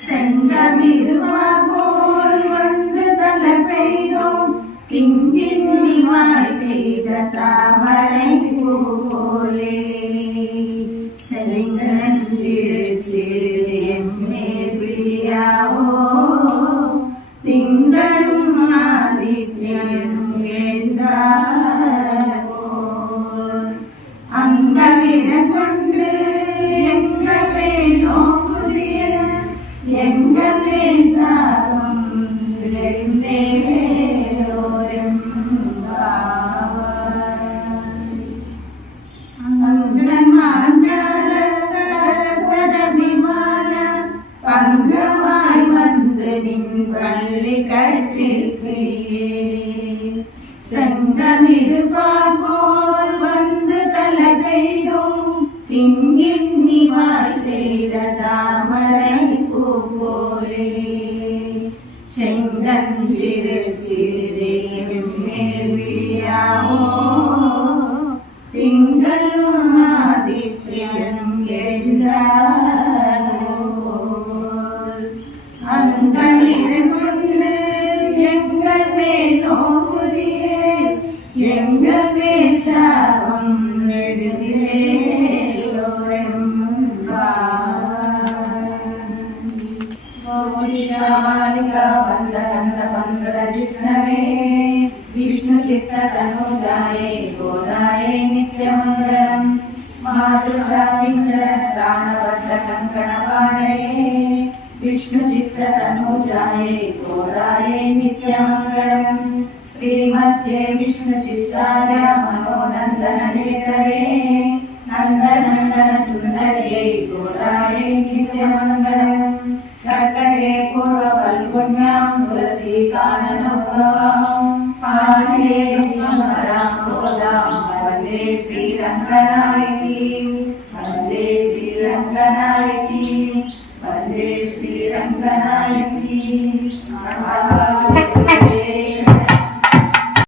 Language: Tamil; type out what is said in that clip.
செங்கமிருவாய் வந்து தலை பெய்தோம் திங்கின்னிவாய் செய்த தாமரை பூ போலே செங்கஞ்சிறு எம்மே பிரியாவோ திங்களும் ஆதித்யனும் ஏந்தாவோ அங்கவிட கொண்டு எங்கள் மேலோ புதிய எங்கள் மேல் சாபம் பங்கமாய் வந்து நின் பள்ளி கட்டிற்கியே செங்கமிருப்பார் போல் வந்து தலை பெய்தோம் திங்கின்னிவாய் செய்த தாமரை பூ போலே செங்கஞ்சிறு சிறுதேவும் மேல்வியாவோ திங்களும் ஆதித்யனும் எழுந்தாவோ அங்களிடம் கொண்டு எங்கள் மேல் நோக்குதிய எங்கள் மேல் சாபம் विष्णु चित्त तनुजाये गोदाये नित्यमंगलम् मातृषा किंचन प्राणबद्ध कंकणपाणये विष्णु चित्त तनुजाये गोदाये नित्यमंगलम् श्रीमद्ये विष्णु चित्ताय मनोनंदन हेतवे नंदनंदन सुंदर्ये गोदाये नित्यमंगलम् कर्कटे पूर्व फल्गुण्यां तुलसी काननोद्भवां पाण्डे विश्वम्भरां गोदां वन्दे श्रीरङ्गनायकीं वन्दे श्रीरङ्गनायकीं वन्दे श्रीरङ्गनायकीं